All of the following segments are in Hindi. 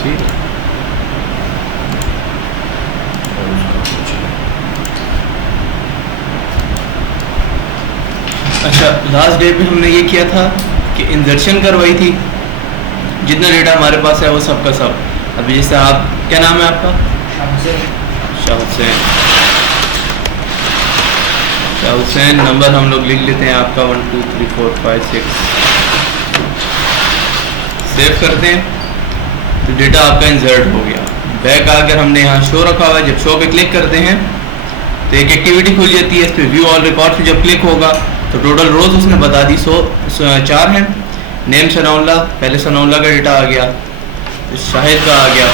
सी। अच्छा, लास्ट डे पे हमने ये किया था कि इंजर्शन करवाई थी, जितना डेटा हमारे पास है वो सब का सब। अभी जैसे आप, क्या नाम है आपका? शाह हुसैन। शाह हुसैन, नंबर हम लोग लिख लेते हैं आपका 1 2 3 4 5 6। सेव करते हैं तो डेटा आपका इंसर्ट हो गया। बैक आकर हमने यहाँ शो रखा हुआ है, जब शो पे क्लिक करते हैं तो एक एक्टिविटी खुल जाती है। इस पर व्यू ऑल रिकॉर्ड पे जब क्लिक होगा तो टोटल रोज उसने बता दी 4 हैं। नेम सनाउल्लाह, पहले सनाउल्लाह का डेटा आ गया, शाहिद का आ गया,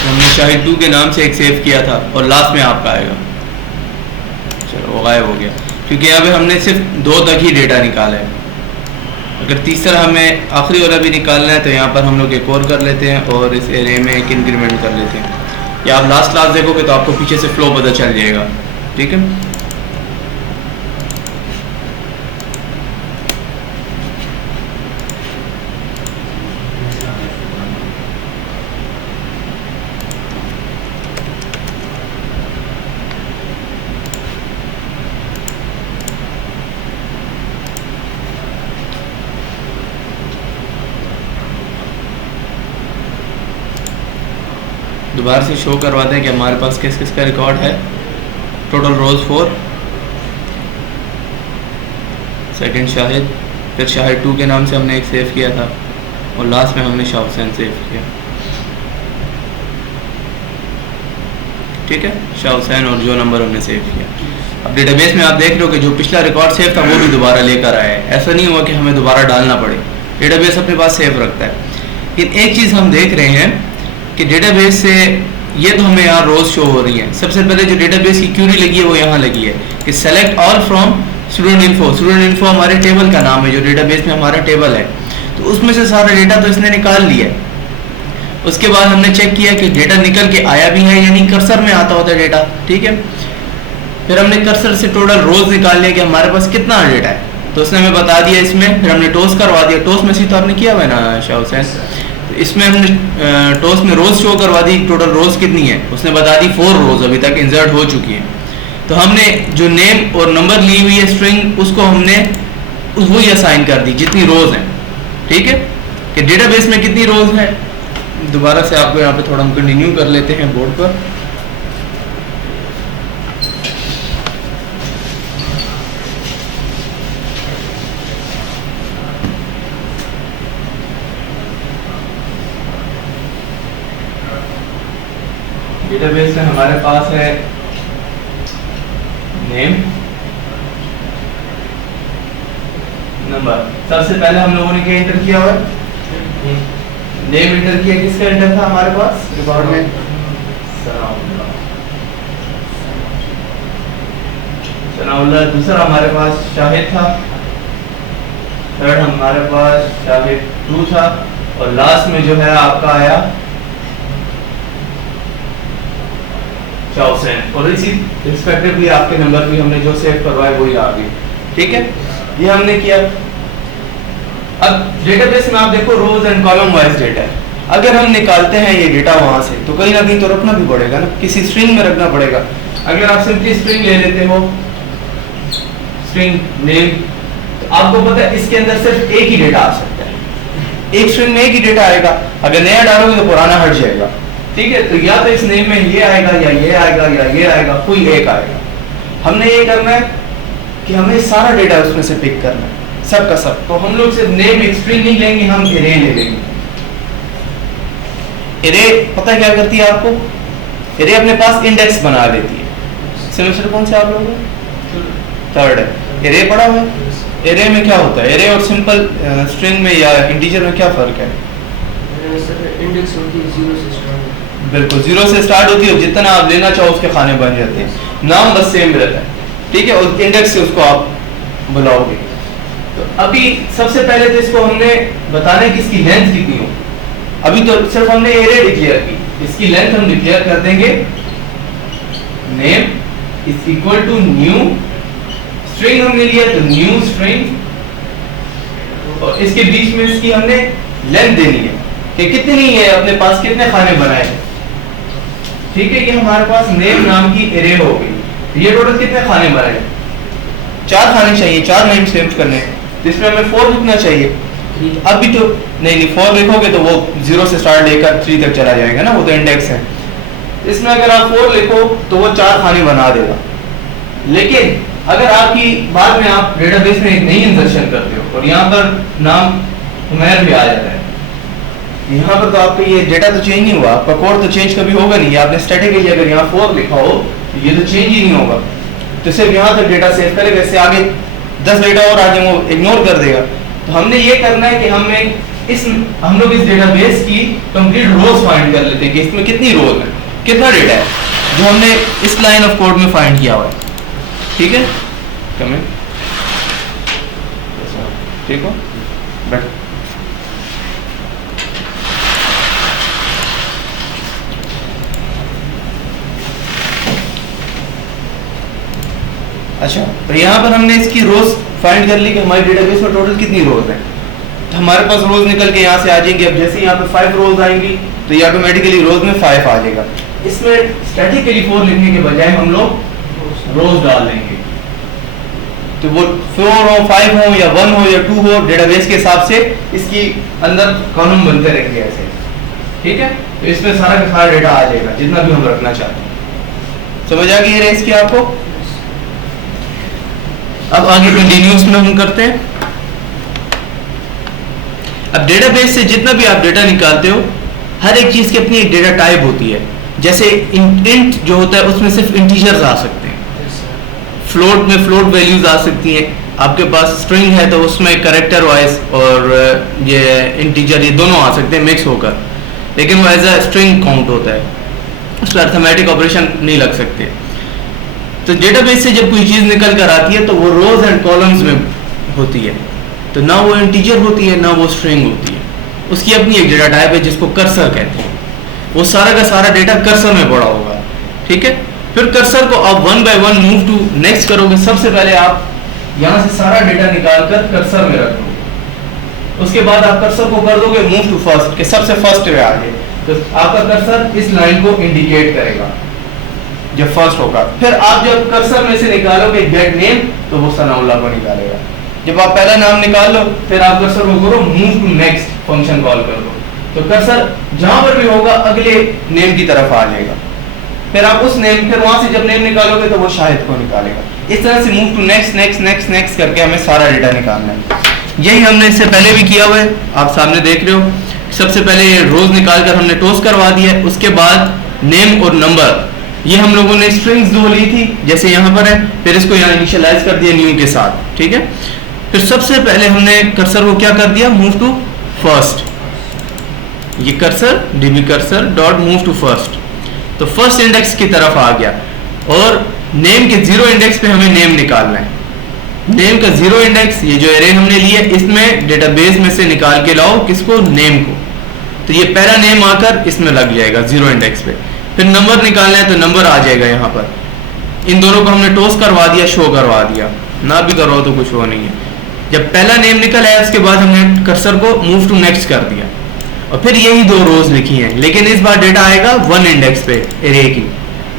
हमने शाहिद 2 के नाम से एक सेव किया था, और लास्ट में आपका आएगा। चलो वो गायब हो गया, क्योंकि यहाँ पे हमने सिर्फ 2 तक ही डेटा निकाला है। अगर तीसरा हमें आखिरी वाला भी निकालना है तो यहाँ पर हम लोग एक और कर लेते हैं और इस एरे में एक इंक्रीमेंट कर लेते हैं। या आप लास्ट क्लास देखोगे तो आपको पीछे से फ्लो पता चल जाएगा। ठीक है, दोबारा से शो करवाते हैं कि हमारे पास किस किस का रिकॉर्ड है। टोटल रोज 4, सेकंड शाहिद, फिर शाहिद 2 के नाम से हमने एक सेव किया था, और लास्ट में हमने शाह हुसैन सेव किया। ठीक है, शाह हुसैन और जो नंबर हमने सेव किया। अब डेटाबेस में आप देख रहे हो कि जो पिछला रिकॉर्ड सेव था वो भी दोबारा लेकर आया है। ऐसा नहीं हुआ कि हमें दोबारा डालना पड़े, डेटाबेस अपने पास सेव रखता है। लेकिन एक चीज़ हम देख रहे हैं कि डेटाबेस से ये तो हमें यहाँ रोज शो हो रही है। सबसे पहले जो डेटाबेस की क्यूरी लगी है वो यहाँ लगी है कि select all from student info. Student info हमारे टेबल का नाम है, जो डेटाबेस में हमारा टेबल है, तो उसमें से सारा डेटा तो इसने निकाल लिया है। उसके बाद हमने चेक किया कि डेटा निकल के आया भी है, यानी कर्सर में आता होता है डेटा। ठीक है, फिर हमने कर्सर से टोटल रोज निकाल लिया कि हमारे पास कितना डेटा है, तो उसने हमें बता दिया इसमें। फिर हमने टोस करवा दिया, टोस में से तो आपने किया हुआ है ना शाह हुसैन, इसमें हमने टोस में रोज शो करवा दी, टोटल रोज कितनी है उसने बता दी 4 रोज अभी तक इंसर्ट हो चुकी है। तो हमने जो नेम और नंबर ली हुई है स्ट्रिंग, उसको हमने वही असाइन कर दी जितनी रोज है। ठीक है, कि डेटाबेस में कितनी रोज है। दोबारा से आपको यहाँ पे थोड़ा हम कंटिन्यू कर लेते हैं बोर्ड पर। डेटाबेस में हमारे पास है नेम, नंबर। सबसे पहले हम लोगों ने क्या इंटर किया हुआ है? नेम इंटर किया। किसका इंटर था हमारे पास रिकॉर्ड में? सनाउल्लाह। दूसरा हमारे पास शाहिद था, थर्ड हमारे पास शाहिद 2 था, और लास्ट में जो है आपका आया शाह हुसैन। और इसी रिस्पेक्टिवली आपके नंबर भी हमने जो सेव करवाए वही आ गए। ठीक है, ये हमने किया। अब डेटाबेस में आप देखो रोज एंड कॉलम वाइज डेटा है। अगर हम निकालते हैं ये डेटा वहां से तो कहीं ना कहीं तो रखना भी पड़ेगा ना, किसी स्ट्रिंग में रखना पड़ेगा। अगर आप सिंपली स्ट्रिंग ले लेते हो, स्ट्रिंग नेम, तो आपको पता है इसके अंदर सिर्फ एक ही डेटा आ सकता है। एक स्ट्रिंग में एक ही डेटा आएगा, अगर नया डालोगे तो पुराना हट जाएगा। ठीक है, तो या तो इस नेम में ये आएगा या ये आएगा या ये आएगा, कोई एक आएगा। हमने ये करना है कि हमें सारा डेटा उसमें से पिक करना है, सब का सब। तो हम लोग सिर्फ नेम एक स्ट्रिंग नहीं लेंगे, हम एरे ले लेंगे। एरे पता क्या करती है आपको? एरे अपने पास इंडेक्स बना लेती है। सेमेस्टर कौन से आप लोग? 3rd है। एरे पढ़ा हुआ है? एरे में क्या होता है? एरे और सिंपल स्ट्रिंग में या इंटीजर में क्या फर्क है? इंडेक्स होती है 0 से स्टार्ट। बिल्कुल 0 से स्टार्ट होती है, जितना आप लेना चाहो उसके खाने बन जाते हैं, नाम बस सेम रहता है। ठीक है, और इंडेक्स से उसको आप बुलाओगे। तो अभी सबसे पहले तो इसको हमने बताना है कि इसकी लेंथ कितनी हो। अभी तो सिर्फ हमने एरे डिक्लेयर की, इसकी लेंथ हम डिक्लेयर कर देंगे name is equal to new string. हमने लिया तो न्यू स्ट्रिंग, और इसके बीच में इसकी हमने लेंथ देनी है कि कितनी है अपने पास, कितने खाने बनाए। ठीक है, ये हमारे पास नेम नाम की एरे हो गई। ये टोटल कितने खाने बनाए, 4 खाने चाहिए, 4 नेम सेव करने, तो इसमें हमें 4 लिखना चाहिए। अभी तो नहीं 4 लिखोगे तो वो 0 से स्टार्ट लेकर 3 तक चला जाएगा ना, वो तो इंडेक्स है। इसमें अगर आप 4 लिखो तो वो 4 खाने बना देगा। लेकिन अगर आपकी बाद में आप डेटाबेस में एक नई इंसर्शन करते हो और यहाँ पर नाम उमैर भी आ जाता है, यहाँ पर तो आपका ये डेटा तो चेंज नहीं हुआ, आपका कोड तो चेंज कभी होगा नहीं। आपने स्टैटिकली अगर यहाँ 4 लिखा हो तो ये तो चेंज ही नहीं होगा, तो सिर्फ यहाँ तक डेटा सेव करेगा। इससे आगे 10 डेटा और आगे वो इग्नोर कर देगा। तो हमने ये करना है कि हम लोग इस डेटाबेस की कंप्लीट रोज फाइंड कर लेते हैं कि इसमें कितनी रोज है, कितना डेटा है, जो हमने इस लाइन ऑफ कोड में फाइंड किया हुआ है। ठीक है, कमेंट ठीक हो बैठ। अच्छा, तो यहाँ पर हमने इसकी रोज फाइंड कर ली कि हमारी डेटाबेस में टोटल कितनी रोज है। तो हमारे पास रोज निकल के यहाँ से आ जाएंगी। अब जैसे यहाँ पे 5 रोज आएंगी तो ये ऑटोमेटिकली रोज में 5 आ जाएगा। इसमें स्टैटिकली 4 लिखने के बजाय हम लोग रोज डाल देंगे, तो वो 4 हो 5 हो या 1 हो या 2 हो, डेटाबेस के हिसाब से इसकी अंदर कॉलम बनते रहेंगे ऐसे। ठीक है, तो इसमें सारा का सारा डेटा आ जाएगा जितना भी हम रखना चाहते हैं। समझ आ गई ये रेस की आपको। अब आगे कंटिन्यूस में हम करते हैं। अब डेटाबेस से जितना भी आप डेटा निकालते हो, हर एक चीज की अपनी एक डेटा टाइप होती है। जैसे इंट जो होता है उसमें सिर्फ इंटीजर्स आ सकते हैं, फ्लोट में फ्लोट वैल्यूज आ सकती हैं, आपके पास स्ट्रिंग है तो उसमें कैरेक्टर वाइज और ये इंटीजर ये दोनों आ सकते हैं मिक्स होकर, लेकिन वो एज अ स्ट्रिंग काउंट होता है, उस पर अर्थमेटिक ऑपरेशन नहीं लग सकते। तो डेटाबेस से जब कोई चीज निकल कर आती है तो वो रोज एंड कॉलम्स में होती है, तो ना वो इंटीजर होती है ना वो स्ट्रिंग होती है, उसकी अपनी एक डेटा टाइप है जिसको कर्सर कहते हैं। वो सारा का सारा डेटा कर्सर में पड़ा होगा। ठीक है, फिर कर्सर को आप 1 बाय 1 मूव टू नेक्स्ट करोगे। सबसे पहले आप यहाँ से सारा डेटा निकालकर कर्सर में रख दोगे, उसके बाद आप कर्सर को कर दोगे मूव टू फर्स्ट के सबसे फर्स्ट पे आगे, तो आपका कर्सर इस लाइन को इंडिकेट करेगा जब फर्स्ट होगा। फिर आप जब कर्सर में से निकालोगे गेट नेम तो वो सनाउल्लाह को निकालेगा। जब आप पहला नाम निकाल लो फिर आप कर्सर को करो move to next function call कर दो, तो कर्सर जहां पर भी होगा अगले नेम की तरफ आ जाएगा। फिर आप उस नेम, फिर वहां से जब नेम निकालोगे तो वो शाहिद को निकालेगा। इस तरह से move to next next next next करके हमें सारा डेटा निकालना है। यही हमने इससे पहले भी किया हुआ है, आप सामने देख रहे हो। सबसे पहले ये रोज निकालकर हमने टोस करवा दिया है, उसके बाद नेम और नंबर ये हम लोगों ने स्ट्रिंग्स 2 ली थी जैसे यहाँ पर है, फिर इसको यहाँ इनिशियलाइज कर दिया न्यू के साथ। ठीक है, फिर सबसे पहले हमने कर्सर को क्या कर दिया, मूव टू फर्स्ट। ये cursor DB cursor dot move to first, तो फर्स्ट इंडेक्स की तरफ आ गया और नेम के 0 इंडेक्स पे हमें नेम निकालना है। नेम का 0 इंडेक्स, ये जो एरे हमने लिया इसमें डेटाबेस में से निकाल के लाओ किसको, नेम को। तो ये पहला नेम आकर इसमें लग जाएगा 0 इंडेक्स पे। फिर नंबर निकालना है तो नंबर आ जाएगा यहाँ पर। इन दोनों को हमने टोस करवा दिया, शो करवा दिया, ना भी करवाओ तो कुछ हो नहीं है। जब पहला नेम निकल आया उसके बाद हमने कर्सर को मूव टू नेक्स्ट कर दिया और फिर यही 2 रोज लिखी हैं, लेकिन इस बार डेटा आएगा 1 इंडेक्स पे, एरे की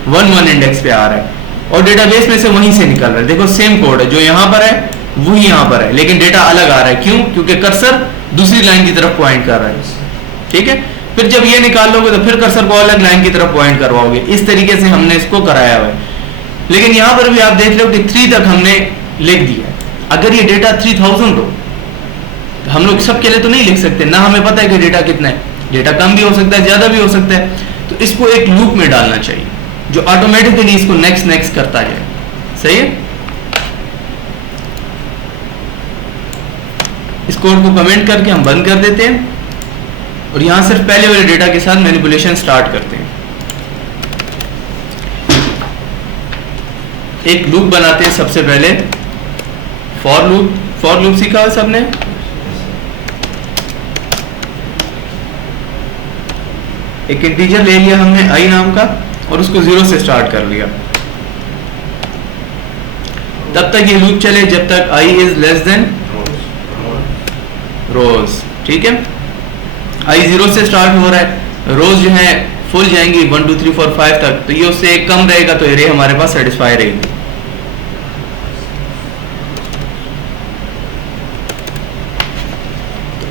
1 इंडेक्स पे आ रहा है और डेटाबेस में से वहीं से निकल रहा है। देखो सेम कोड है, जो यहाँ पर है वही यहाँ पर है, लेकिन डेटा अलग आ रहा है। क्यों? क्योंकि कर्सर दूसरी लाइन की तरफ पॉइंट कर रहा है। ठीक है, फिर जब ये निकाल लोगे तो फिर कर्सर को अलग लाइन की तरफ पॉइंट करवाओगे। इस तरीके से हमने इसको कराया हुआ है। लेकिन यहाँ पर भी आप देख रहे हो कि 3 तक हमने लिख दिया। अगर ये डेटा 3000 हो तो हम लोग सबके लिए तो नहीं लिख सकते ना, हमें पता है कि डेटा कितना है, डेटा कम भी हो सकता है ज्यादा भी हो सकता है। तो इसको एक लूप में डालना चाहिए जो ऑटोमेटिकली इसको नेक्स्ट नेक्स्ट करता जाए। सही है, इस कोड को कमेंट करके हम बंद कर देते हैं और यहां सिर्फ पहले वाले डेटा के साथ मैनिपुलेशन स्टार्ट करते हैं। एक लूप बनाते हैं सबसे पहले, फॉर लूप सीखा है सबने। एक इंटीजर ले लिया हमने आई नाम का और उसको 0 से स्टार्ट कर लिया। तब तक ये लूप चले जब तक i is less than rows. ठीक है, आई 0 से स्टार्ट हो रहा है, रोज जो है फुल जाएंगी 1 2 3 4 5 तक, तो ये उससे एक कम रहेगा तो एरे हमारे पास सेटिस्फाई रहेगी।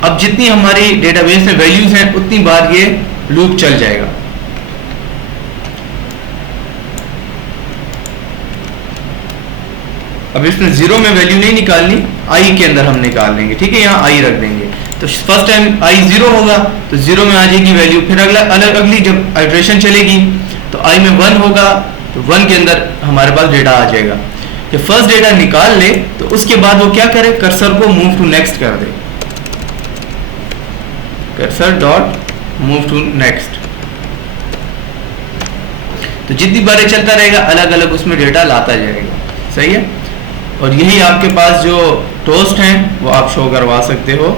अब जितनी हमारी डेटाबेस में वैल्यूज हैं उतनी बार ये लूप चल जाएगा। अब इसमें 0 में वैल्यू नहीं निकालनी, आई के अंदर हम निकाल लेंगे, ठीक है, यहाँ आई रख देंगे। तो फर्स्ट टाइम आई 0 होगा तो 0 में आ जाएगी वैल्यू, फिर अगली जब आइट्रेशन चलेगी तो आई में 1 होगा तो 1 के अंदर हमारे पास डेटा आ जाएगा। जब फर्स्ट डेटा निकाल ले तो उसके बाद वो क्या करे, कर्सर को मूव टू नेक्स्ट कर दे, cursor dot move to next. तो जितनी बारें चलता रहेगा अलग अलग उसमें डेटा लाता जाएगा, सही है। और यही आपके पास जो टोस्ट हैं वो आप शो करवा सकते हो।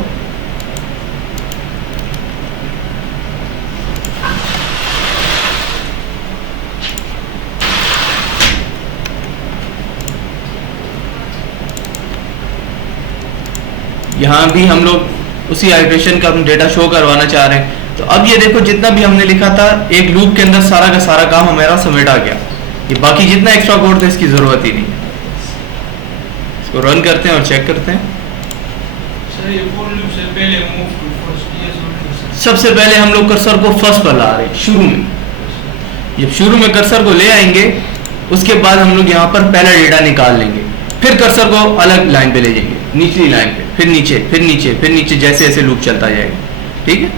यहाँ भी हम लोग उसी आइट्रेशन का हम डेटा शो करवाना चाह रहे हैं। तो अब ये देखो जितना भी हमने लिखा था एक लूप के अंदर सारा का सारा काम हमारा समेटा गया, ये बाकी जितना एक्स्ट्रा कोड था इसकी जरूरत ही नहीं है। इसको रन करते हैं और चेक करते हैं। सर ये फॉर लूप से पहले मूव टू फर्स्ट, ये समझ सबसे पहले हम लोग कर्सर को फर्स्ट पर ला रहे हैं, शुरू में। जब शुरू में कर्सर को ले आएंगे उसके बाद हम लोग यहाँ पर पहला डेटा निकाल लेंगे, फिर कर्सर को अलग लाइन पे ले जाएंगे, निचली लाइन पे, फिर नीचे फिर नीचे फिर नीचे, जैसे जैसे लूप चलता जाएगा, ठीक है।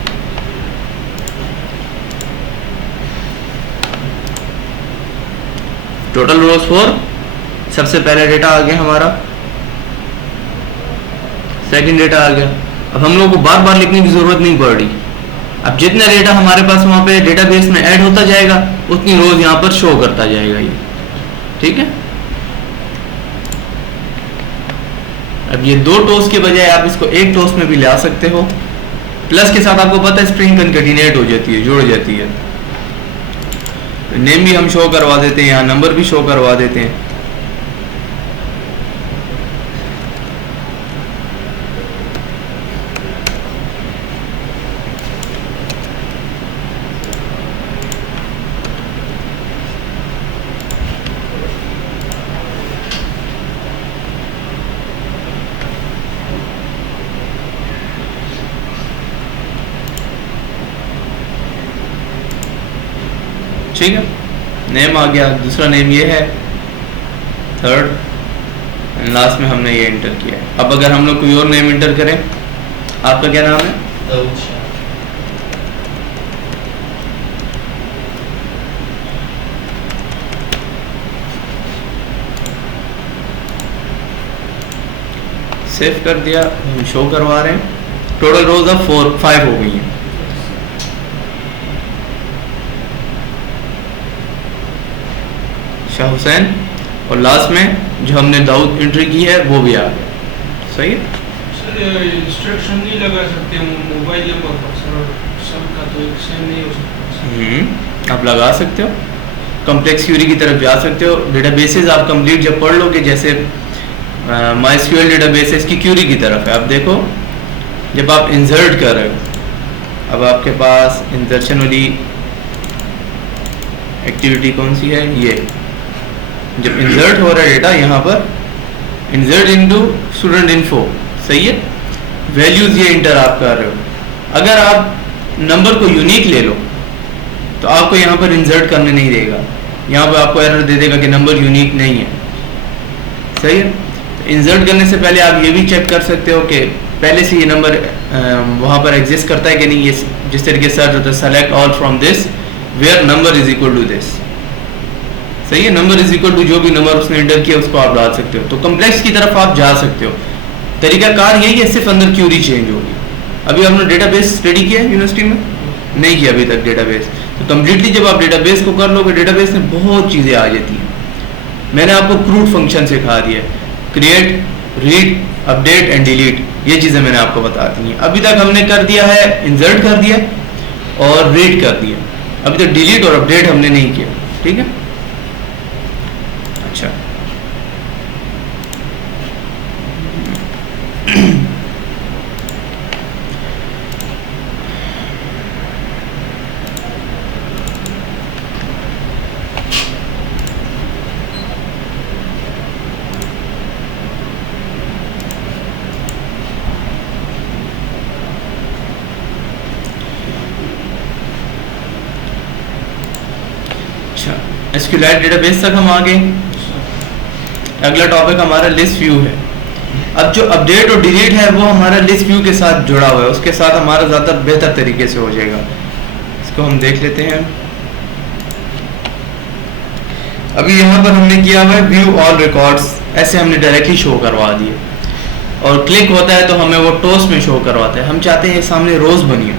टोटल रोज 4, सबसे पहला डेटा आ गया हमारा, सेकंड डेटा आ गया। अब हम लोग को बार बार लिखने की जरूरत नहीं पड़ रही। अब जितना डेटा हमारे पास वहां पे डेटाबेस में ऐड होता जाएगा उतनी रोज यहाँ पर शो करता जाएगा ये, ठीक है। अब ये 2 टोस के बजाय आप इसको एक टोस में भी ला सकते हो। प्लस के साथ आपको पता है स्ट्रिंग कंकैटिनेट हो जाती है, जुड़ जाती है। नेम भी हम शो करवा देते हैं, यहाँ नंबर भी शो करवा देते हैं। ठीक है, नेम आ गया, दूसरा नेम ये है, थर्ड, एंड लास्ट में हमने ये इंटर किया है। अब अगर हम लोग कोई और नेम इंटर करें, आपका क्या नाम है? दाऊद शाह। सेव कर दिया, हम शो करवा रहे हैं। टोटल रोज अब 5 हो गई हैं। शाह हुसैन, और लास्ट में जो हमने दाऊद एंट्री की है वो भी आ गया, सही है। सर इंस्ट्रक्शन नहीं लगा सकते मोबाइल नंबर पर, सर सबका तो एक सेम नहीं हो सकता। आप लगा सकते हो, कॉम्प्लेक्स क्यूरी की तरफ जा सकते हो। डेटाबेसेस आप कंप्लीट जब पढ़ लोगे, जैसे माइस्क्यूएल डेटाबेसेस की क्यूरी की तरफ है। आप देखो जब आप इंसर्ट कर रहे हो, अब आपके पास इंसर्शन वाली एक्टिविटी कौन सी है, ये जब इंसर्ट हो रहा है डेटा यहाँ पर इंसर्ट इनटू स्टूडेंट इन्फो, सही है। वैल्यूज ये इंटर आप कर रहे हो। अगर आप नंबर को यूनिक ले लो तो आपको यहाँ पर इंसर्ट करने नहीं देगा, यहाँ पर आपको एरर दे देगा कि नंबर यूनिक नहीं है, सही है। तो इंसर्ट करने से पहले आप ये भी चेक कर सकते हो कि पहले से ये नंबर वहाँ पर एग्जिस्ट करता है कि नहीं। ये जिस तरीके से सर्च होता है, select all from this where number is equal to this, सही है। नंबर इज इक्वल टू जो भी नंबर उसने एंटर किया उसको आप डाल सकते हो। तो कॉम्प्लेक्स की तरफ आप जा सकते हो। तरीकाकार यही है, सिर्फ अंदर क्यूरी चेंज होगी। अभी हमने डेटाबेस स्टडी किया यूनिवर्सिटी में, नहीं किया अभी तक डेटाबेस। तो कम्प्लीटली जब आप डेटाबेस को कर लोगे, डेटाबेस में बहुत चीज़ें आ जाती हैं। मैंने आपको क्रूड फंक्शन सिखा दिया, create, read, update and delete, ये चीज़ें मैंने आपको बता दी हैं। अभी तक हमने कर दिया है, इंसर्ट कर दिया और रीड कर दिया। अभी तक डिलीट और अपडेट हमने नहीं किया, ठीक है। अच्छा, SQLite डेटाबेस तक हम आ गए। अगला टॉपिक हमारा लिस्ट व्यू है। अब जो अपडेट और डिलीट है वो हमारा लिस्ट व्यू के साथ जुड़ा हुआ है, उसके साथ हमारा ज़्यादा बेहतर तरीके से हो जाएगा। इसको हम देख लेते हैं। अभी यहाँ पर हमने किया हुआ है व्यू ऑल रिकॉर्ड्स, ऐसे हमने डायरेक्टली शो करवा दिए और क्लिक होता है तो हमें वो टोस्ट में शो करवाता है। हम चाहते हैं सामने रोज बनी हो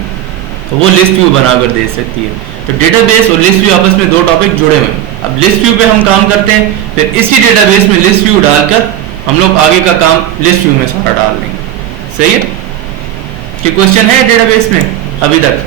तो वो लिस्ट व्यू बनाकर दे सकती है। तो डेटाबेस और लिस्ट व्यू आपस में दो टॉपिक जुड़े हुए हैं। अब लिस्ट व्यू पे हम काम करते हैं, फिर इसी डेटाबेस में लिस्ट व्यू डालकर हम लोग आगे का काम लिस्ट व्यू में सारा डाल देंगे। सही है कि क्वेश्चन है डेटाबेस में अभी तक?